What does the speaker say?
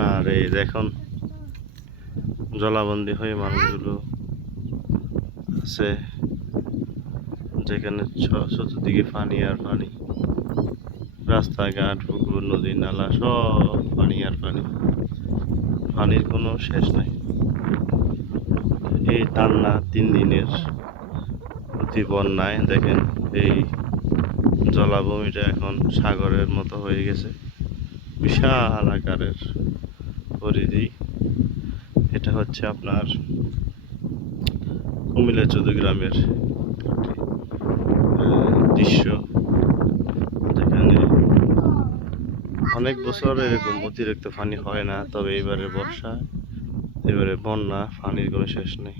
আর এই দেখুন জলাবন্দী হয়ে মানুষগুলো আছে, যেখানে চতুর্দিকে পানি আর পানি, রাস্তাঘাট, পুকুর, নদী, নালা সব পানি আর পানি, পানির কোনো শেষ নাই। এই টান্না 3 দিনের অতি বন্যায় দেখেন এই জলাভূমিটা এখন সাগরের মতো হয়ে গেছে, বিশাল আকারের পরিধি। এটা হচ্ছে আপনার কুমিল্লা চৌদ্দগ্রামের দৃশ্য, যেখানে অনেক বছর এরকম অতিরিক্ত পানি হয় না, তবে এবারে বর্ষা, এবারে বন্যা, পানির কোনো শেষ নেই।